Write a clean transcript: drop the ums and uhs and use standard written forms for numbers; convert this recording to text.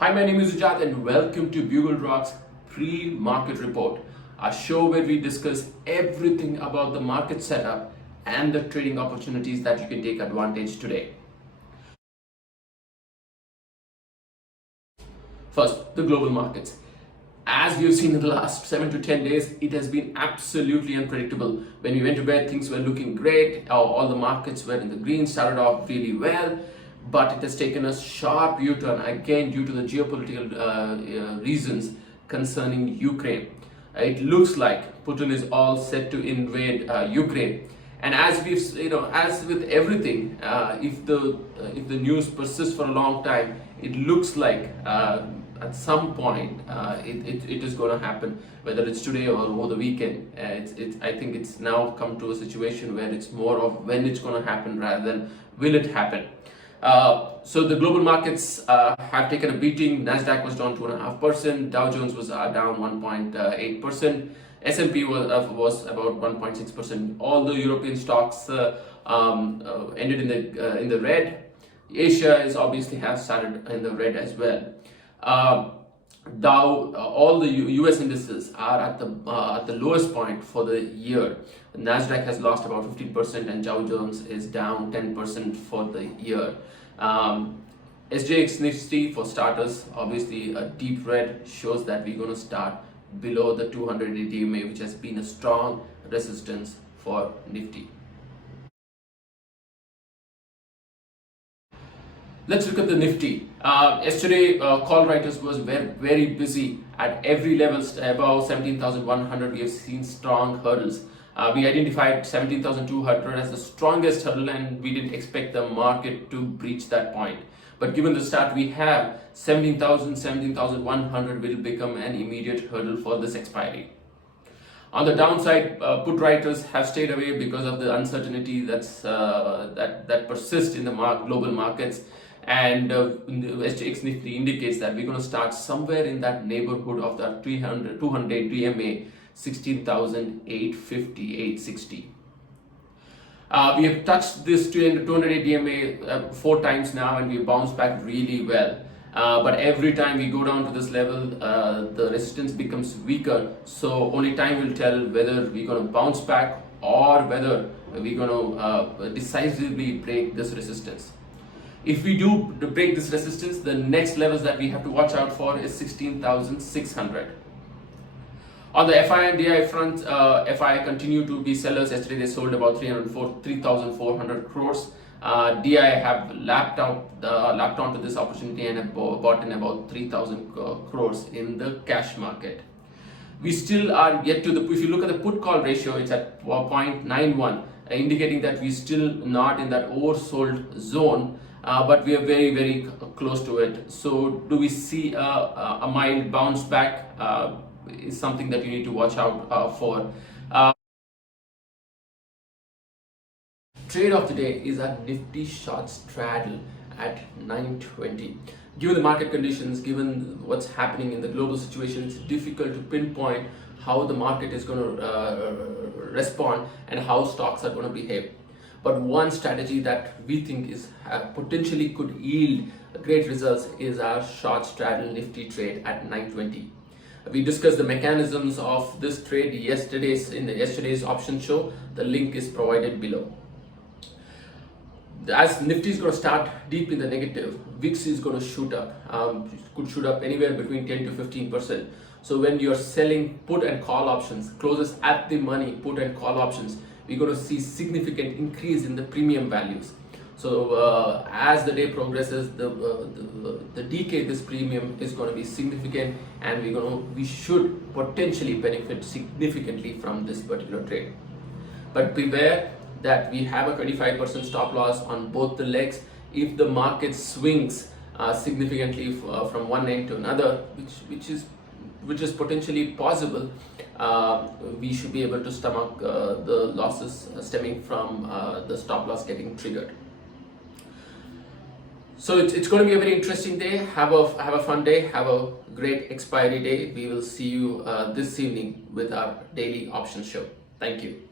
Hi, my name is Ujat and welcome to BugleRock's pre-market report, a show where we discuss everything about the market setup and the trading opportunities that you can take advantage today. First, the global markets. As we've seen in the last 7 to 10 days, it has been absolutely unpredictable. When we went to bed, things were looking great. All the markets were in the green, started off really well, but it has taken a sharp U-turn again due to the geopolitical reasons concerning Ukraine. It looks like Putin is all set to invade Ukraine. And as as with everything, if the news persists for a long time, it looks like at some point it is going to happen, whether it's today or over the weekend. I think it's now come to a situation where it's more of when it's going to happen rather than will it happen. So the global markets have taken a beating. Nasdaq was down 2.5%, Dow Jones was down 1.8%, S&P was about 1.6%. All the European stocks ended in the red. Asia is obviously has started in the red as well. All the US indices are at the lowest point for the year. Nasdaq has lost about 15% and Dow Jones is down 10% for the year. SJX Nifty, for starters, obviously a deep red, shows that we're going to start below the 200 EMA, which has been a strong resistance for Nifty. Let's look at the Nifty. Yesterday, call writers was very busy at every level above 17,100. We have seen strong hurdles. We identified 17,200 as the strongest hurdle, and we didn't expect the market to breach that point. But given the start we have, 17,000, 17,100 will become an immediate hurdle for this expiry. On the downside, put writers have stayed away because of the uncertainty that persists in the global markets. And SJX Nifty indicates that we're going to start somewhere in that neighborhood of the 200 DMA, 16,850, 860. We have touched this 200 DMA 4 times now, and we bounced back really well. But every time we go down to this level, the resistance becomes weaker. So only time will tell whether we're going to bounce back or whether we're going to decisively break this resistance. If we do break this resistance, the next levels that we have to watch out for is 16,600. On the FI and DI front, FI continue to be sellers. Yesterday they sold about 3,400 crores. DI have lapped onto this opportunity and have bought in about 3,000 crores in the cash market. We still are yet to if you look at the put call ratio, it's at 0.91, indicating that we're still not in that oversold zone. But we are very close to it. So do we see a mild bounce back is something that you need to watch out for. Trade of the day is a Nifty Short Straddle at 920. Given the market conditions, given what's happening in the global situation, it's difficult to pinpoint how the market is going to respond and how stocks are going to behave. But one strategy that we think is potentially could yield great results is our short straddle Nifty trade at 920. We discussed the mechanisms of this trade in yesterday's option show. The link is provided below. As Nifty is going to start deep in the negative, VIX is going to shoot up. Could shoot up anywhere between 10 to 15%. So when you're selling put and call options, closes at the money put and call options, we're going to see significant increase in the premium values. So as the day progresses, the decay this premium is going to be significant, and we should potentially benefit significantly from this particular trade. But beware that we have a 25% stop loss on both the legs. If the market swings significantly from one end to another, which is potentially possible, we should be able to stomach the losses stemming from the stop loss getting triggered. So it's going to be a very interesting day. Have a fun day. Have a great expiry day. We will see you this evening with our daily options show. Thank you.